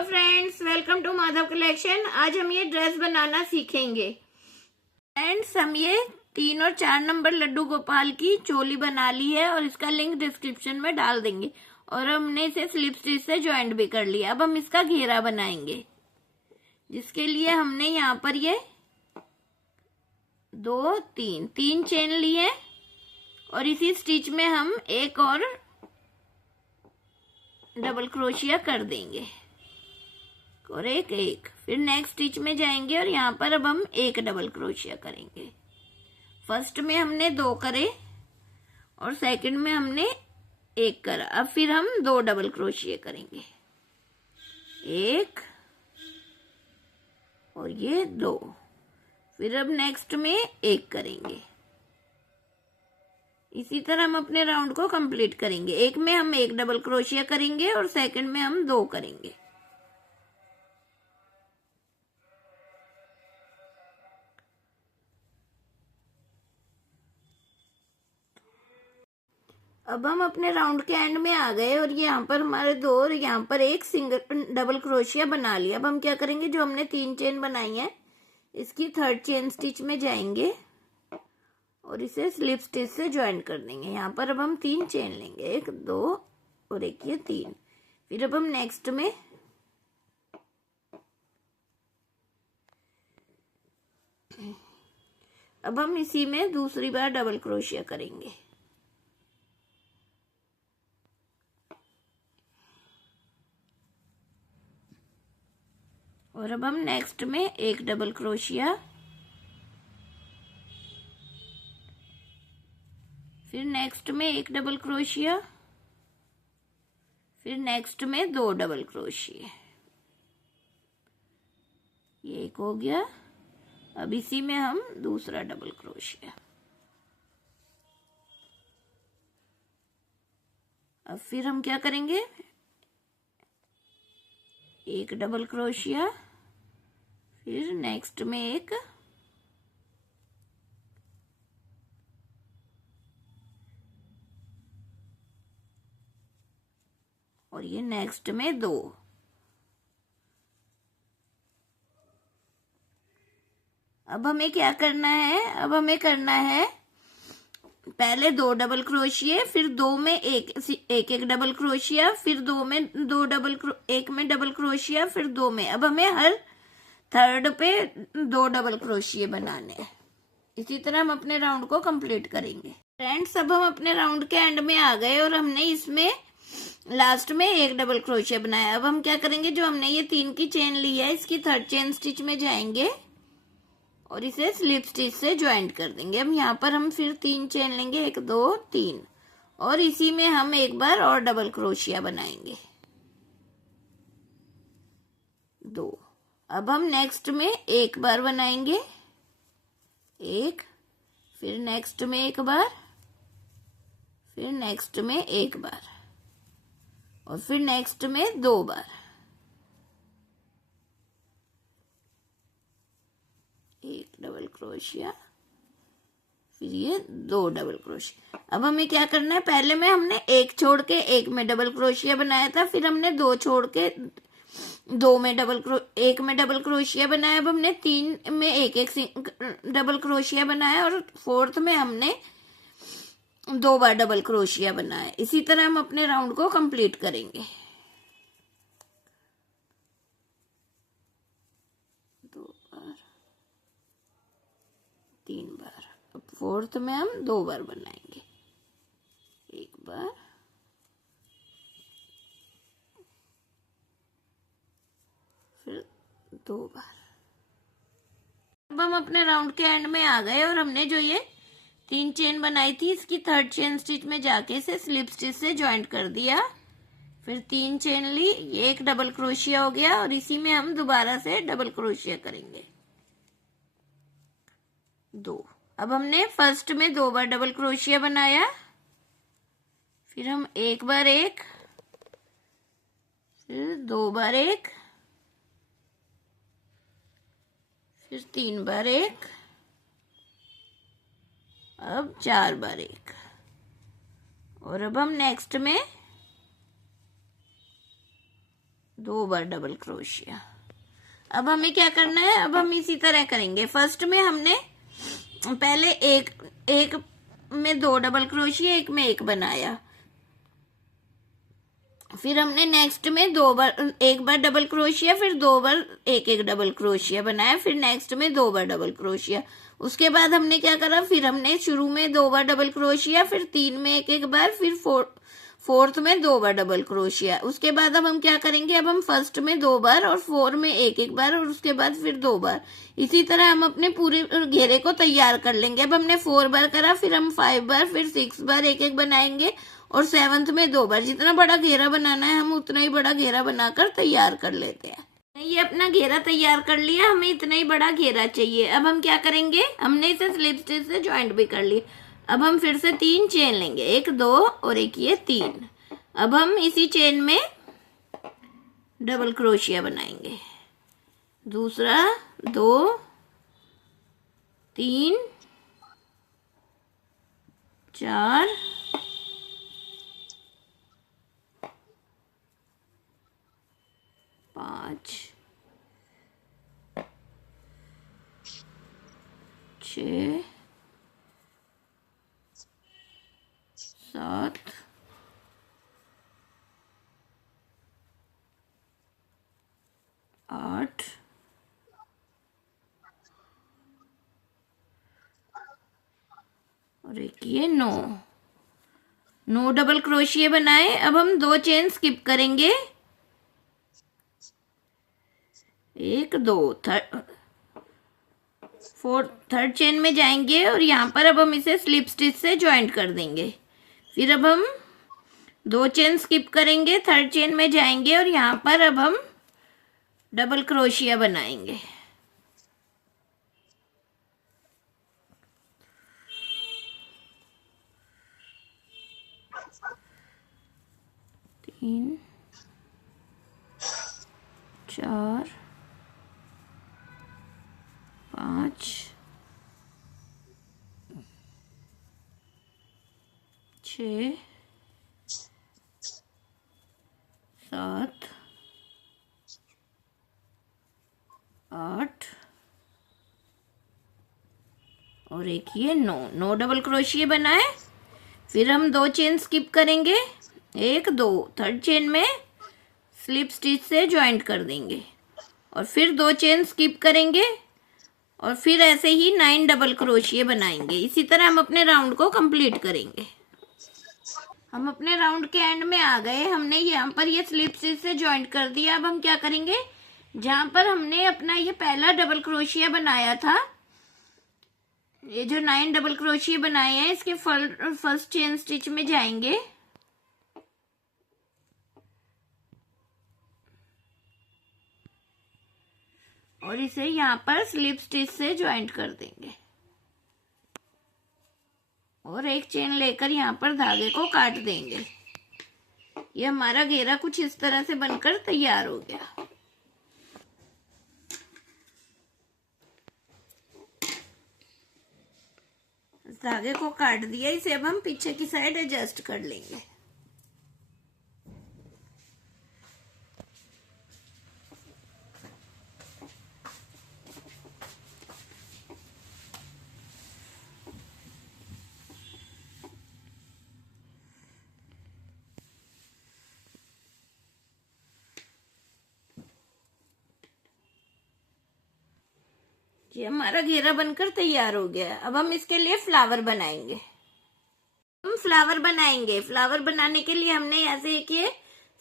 Friends, welcome to Madhav collection. आज हम ये ड्रेस बनाना सीखेंगे। फ्रेंड्स, हम ये 3 और 4 नंबर लड्डू गोपाल की चोली बना ली है और इसका लिंक डिस्क्रिप्शन में डाल देंगे। और हमने इसे स्लिप स्टिच से ज्वाइंट भी कर लिया। अब हम इसका घेरा बनाएंगे, जिसके लिए हमने यहाँ पर ये 3 चेन लिए और इसी स्टिच में हम एक और डबल क्रोशिया कर देंगे और एक फिर नेक्स्ट स्टिच में जाएंगे और यहाँ पर अब हम एक डबल क्रोशिया करेंगे। फर्स्ट में हमने 2 करे और सेकंड में हमने 1 करा। अब फिर हम 2 डबल क्रोशिया करेंगे, 1 और ये 2। फिर अब नेक्स्ट में 1 करेंगे। इसी तरह हम अपने राउंड को कंप्लीट करेंगे। एक में हम 1 डबल क्रोशिया करेंगे और सेकंड में हम 2 करेंगे। अब हम अपने राउंड के एंड में आ गए और यहाँ पर हमारे 2 और यहाँ पर 1 सिंगल डबल क्रोशिया बना लिया। अब हम क्या करेंगे, जो हमने 3 चेन बनाई है इसकी 3rd चेन स्टिच में जाएंगे और इसे स्लिप स्टिच से ज्वाइन कर देंगे। यहाँ पर अब हम 3 चेन लेंगे, 1 2 और 1 ये 3। फिर अब हम नेक्स्ट में अब हम इसी में दूसरी बार डबल क्रोशिया करेंगे और अब हम नेक्स्ट में 1 डबल क्रोशिया, फिर नेक्स्ट में 1 डबल क्रोशिया, फिर नेक्स्ट में 2 डबल क्रोशिया। ये एक हो गया। अब इसी में हम दूसरा डबल क्रोशिया। अब फिर हम क्या करेंगे, 1 डबल क्रोशिया, फिर नेक्स्ट में 1 और ये नेक्स्ट में 2। अब हमें क्या करना है, अब हमें करना है पहले 2 डबल क्रोशिया, फिर 2 में एक डबल क्रोशिया, फिर 2 में 1 में डबल क्रोशिया, फिर 2 में। अब हमें हर 3rd पे 2 डबल क्रोशिया बनाने हैं। इसी तरह हम अपने राउंड को कंप्लीट करेंगे। फ्रेंड्स, अब हम अपने राउंड के एंड में आ गए और हमने इसमें लास्ट में 1 डबल क्रोशिया बनाया। अब हम क्या करेंगे, जो हमने ये 3 की चेन ली है इसकी 3rd चेन स्टिच में जाएंगे और इसे स्लिप स्टिच से ज्वाइंट कर देंगे। अब यहाँ पर हम फिर 3 चेन लेंगे, 1 2 3 और इसी में हम एक बार और डबल क्रोशिया बनाएंगे, 2। अब हम नेक्स्ट में 1 बार बनाएंगे, 1, फिर नेक्स्ट में 1 बार, फिर नेक्स्ट में 1 बार और फिर नेक्स्ट में 2 बार। 1 डबल क्रोशिया, फिर ये 2 डबल क्रोशिया। अब हमें क्या करना है, पहले में हमने 1 छोड़ के 1 में डबल क्रोशिया बनाया था, फिर हमने 2 छोड़ के 1 में डबल क्रोशिया बनाया। अब हमने 3 में एक डबल क्रोशिया बनाया और 4th में हमने 2 बार डबल क्रोशिया बनाया। इसी तरह हम अपने राउंड को कंप्लीट करेंगे। 2 बार 3 बार। अब 4th में हम 2 बार बनाएंगे, 1 बार फिर 2 बार। अब हम अपने राउंड के एंड में आ गए और हमने जो ये 3 चेन बनाई थी इसकी 3rd चेन स्टिच में जाके इसे स्लिप स्टिच से ज्वाइंट कर दिया। फिर 3 चेन ली, ये 1 डबल क्रोशिया हो गया और इसी में हम दोबारा से डबल क्रोशिया करेंगे, 2। अब हमने फर्स्ट में 2 बार डबल क्रोशिया बनाया, फिर हम 1 बार 1, फिर 2 बार 1, फिर 3 बार 1, अब 4 बार 1 और अब हम नेक्स्ट में 2 बार डबल क्रोशिया। अब हमें क्या करना है, अब हम इसी तरह करेंगे। फर्स्ट में हमने पहले एक एक में 2 डबल क्रोशिया, एक में एक बनाया। फिर हमने नेक्स्ट में एक बार डबल क्रोशिया, फिर 2 बार एक डबल क्रोशिया बनाया। फिर नेक्स्ट में 2 बार डबल क्रोशिया। उसके बाद हमने क्या करा, फिर हमने शुरू में 2 बार डबल क्रोशिया, फिर 3 में एक बार, फिर फोर्थ में 2 बार डबल क्रोशिया। उसके बाद अब हम क्या करेंगे, अब हम फर्स्ट में 2 बार और 4 में एक बार, और उसके बाद फिर 2 बार। इसी तरह हम अपने पूरे घेरे को तैयार कर लेंगे। अब हमने 4 बार करा, फिर हम 5 बार, फिर 6 बार एक बनाएंगे, और 7th में 2 बार। जितना बड़ा घेरा बनाना है हम उतना ही बड़ा घेरा बनाकर तैयार कर लेते हैं। ये अपना घेरा तैयार कर लिया, हमें इतना ही बड़ा घेरा चाहिए। अब हम क्या करेंगे, हमने इसे स्लिप स्टिच से ज्वाइंट भी कर लिया। अब हम फिर से 3 चेन लेंगे, 1 2 और एक ये 3। अब हम इसी चेन में डबल क्रोशिया बनाएंगे। दूसरा 2 3 4 5 6 7 8 और एक ये 9 डबल क्रोशिया बनाए। अब हम 2 चेन स्किप करेंगे, 1 2 थर्ड चेन में जाएंगे, और यहाँ पर अब हम इसे स्लिप स्टिच से ज्वाइंट कर देंगे। फिर अब हम 2 चेन स्किप करेंगे, थर्ड चेन में जाएंगे, और यहाँ पर अब हम डबल क्रोशिया बनाएंगे। तीन 4 5 6 7 8 और एक ये 9 डबल क्रोशिया बनाए। फिर हम 2 चेन स्किप करेंगे, 1 2 थर्ड चेन में स्लिप स्टिच से ज्वाइंट कर देंगे, और फिर 2 चेन स्किप करेंगे, और फिर ऐसे ही 9 डबल क्रोशिया बनाएंगे। इसी तरह हम अपने राउंड को कंप्लीट करेंगे। हम अपने राउंड के एंड में आ गए। हमने यहाँ पर ये स्लिप स्टिच से ज्वाइंट कर दिया। अब हम क्या करेंगे, जहां पर हमने अपना ये पहला डबल क्रोशिया बनाया था, ये जो 9 डबल क्रोशिया बनाए हैं, इसके फर्स्ट चेन स्टिच में जाएंगे, और इसे यहाँ पर स्लिप स्टिच से ज्वाइंट कर देंगे, और एक चेन लेकर यहाँ पर धागे को काट देंगे। ये हमारा घेरा कुछ इस तरह से बनकर तैयार हो गया। धागे को काट दिया, इसे अब हम पीछे की साइड एडजस्ट कर लेंगे। ये हमारा घेरा बनकर तैयार हो गया। अब हम इसके लिए फ्लावर बनाएंगे। हम फ्लावर बनाएंगे। फ्लावर बनाने के लिए हमने ऐसे एक ये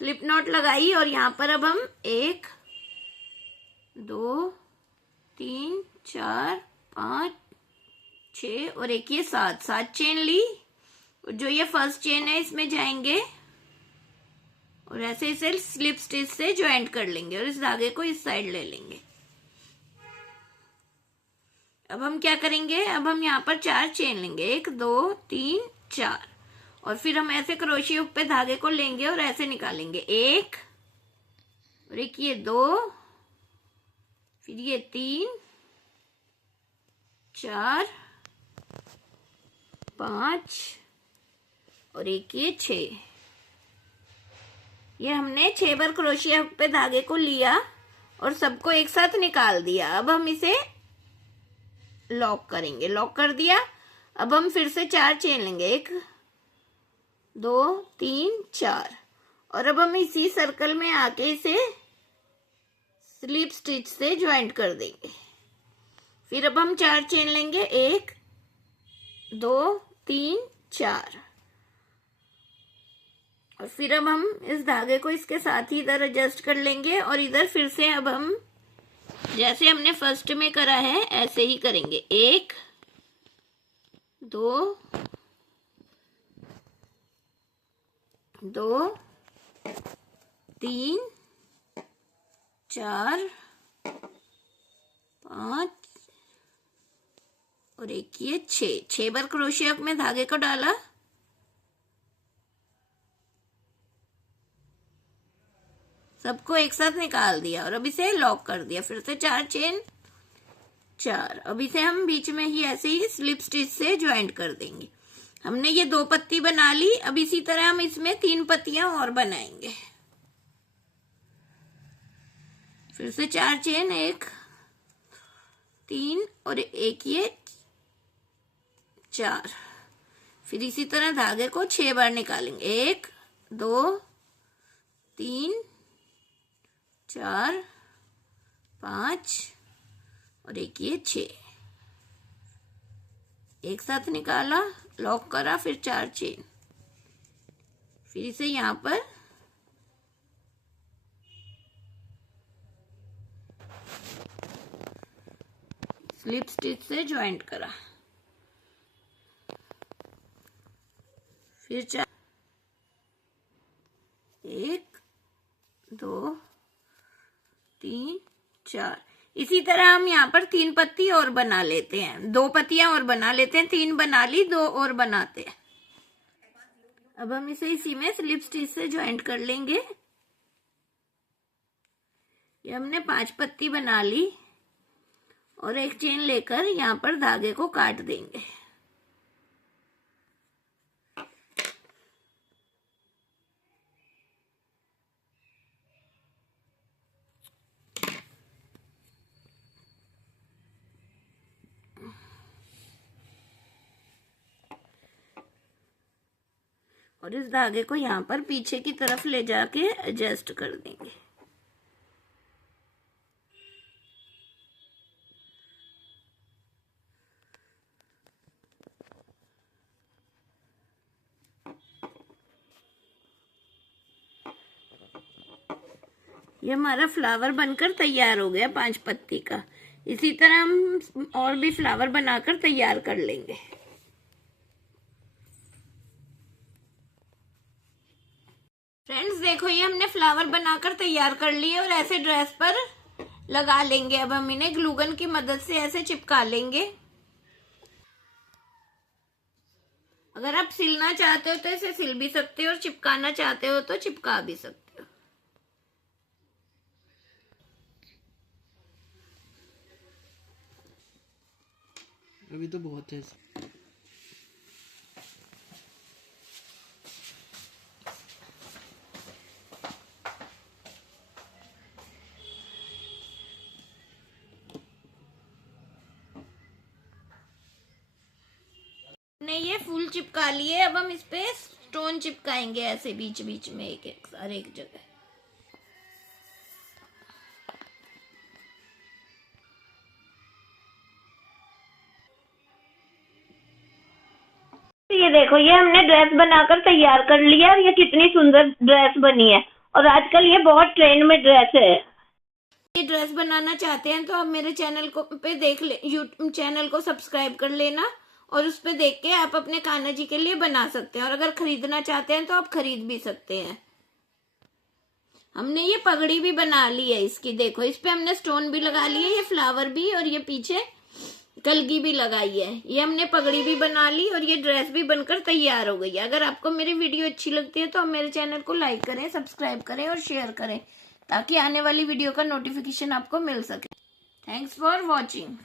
स्लिप नॉट लगाई, और यहाँ पर अब हम 1 2 3 4 5 6 और एक ये 7 चेन ली। जो ये फर्स्ट चेन है इसमें जाएंगे, और ऐसे इसे स्लिप स्टिच से ज्वाइंट कर लेंगे, और इस धागे को इस साइड ले लेंगे। अब हम क्या करेंगे, अब हम यहाँ पर 4 चेन लेंगे, 1 2 3 4, और फिर हम ऐसे क्रोशिया पे धागे को लेंगे और ऐसे निकालेंगे। 1 और एक ये 2, फिर ये 3 4 5 और एक ये 6। ये हमने 6 बार क्रोशिया पे धागे को लिया और सबको एक साथ निकाल दिया। अब हम इसे लॉक करेंगे। लॉक कर दिया। अब हम फिर से 4 चेन लेंगे, 1 2 3 4, और अब हम इसी सर्कल में आके इसे स्लिप स्टिच से ज्वाइंट कर देंगे। फिर अब हम 4 चेन लेंगे, 1 2 3 4, और फिर अब हम इस धागे को इसके साथ ही इधर एडजस्ट कर लेंगे और इधर फिर से अब हम जैसे हमने फर्स्ट में करा है ऐसे ही करेंगे। 1 2 2 3 4 5 और एक ये 6 बार क्रोशिया में धागे को डाला। सबको एक साथ निकाल दिया और अब इसे लॉक कर दिया। फिर से 4 चेन 4। अब इसे हम बीच में ही ऐसे ही स्लिप स्टिच से ज्वाइंट कर देंगे। हमने ये 2 पत्ती बना ली। अब इसी तरह हम इसमें 3 पत्तियां और बनाएंगे। फिर से 4 चेन, 1 3 और एक ये 4। फिर इसी तरह धागे को 6 बार निकालेंगे, 1 2 3 4 5 और एक ये 6। एक साथ निकाला, लॉक करा, फिर 4 चेन। फिर इसे यहां पर स्लिप स्टिच से ज्वाइंट करा। फिर 4 1 2 3 4। इसी तरह हम यहाँ पर 3 पत्ती और बना लेते हैं, 2 पत्तियां और बना लेते हैं। 3 बना ली, 2 और बनाते हैं। अब हम इसे इसी में स्लिप स्टिच से ज्वाइंट कर लेंगे। ये हमने 5 पत्ती बना ली और एक चेन लेकर यहाँ पर धागे को काट देंगे। और इस धागे को यहाँ पर पीछे की तरफ ले जाके एडजस्ट कर देंगे। ये हमारा फ्लावर बनकर तैयार हो गया 5 पत्ती का। इसी तरह हम और भी फ्लावर बनाकर तैयार कर लेंगे। फ्रेंड्स देखो, ये हमने फ्लावर बनाकर तैयार कर लिए और ऐसे ड्रेस पर लगा लेंगे। अब हम इन्हें ग्लू गन की मदद से ऐसे चिपका लेंगे। अगर आप सिलना चाहते हो तो इसे सिल भी सकते हो और चिपकाना चाहते हो तो चिपका भी सकते हो। अभी तो बहुत है। ने ये फूल चिपका लिए। अब हम इस पे स्टोन चिपकाएंगे ऐसे बीच बीच में, एक एक हर एक जगह। ये देखो, ये हमने ड्रेस बनाकर तैयार कर लिया और ये कितनी सुंदर ड्रेस बनी है। और आजकल ये बहुत ट्रेंड में ड्रेस है। ये ड्रेस बनाना चाहते हैं तो आप मेरे चैनल को पे देख ले, यूट्यूब चैनल को सब्सक्राइब कर लेना और उस पे देख के आप अपने कान्हा जी के लिए बना सकते हैं। और अगर खरीदना चाहते हैं तो आप खरीद भी सकते हैं। हमने ये पगड़ी भी बना ली है इसकी। देखो, इस पे हमने स्टोन भी लगा लिए, ये फ्लावर भी, और ये पीछे कलगी भी लगाई है। ये हमने पगड़ी भी बना ली और ये ड्रेस भी बनकर तैयार हो गई है। अगर आपको मेरी वीडियो अच्छी लगती है तो आप मेरे चैनल को लाइक करें, सब्सक्राइब करें और शेयर करें ताकि आने वाली वीडियो का नोटिफिकेशन आपको मिल सके। Thanks for watching.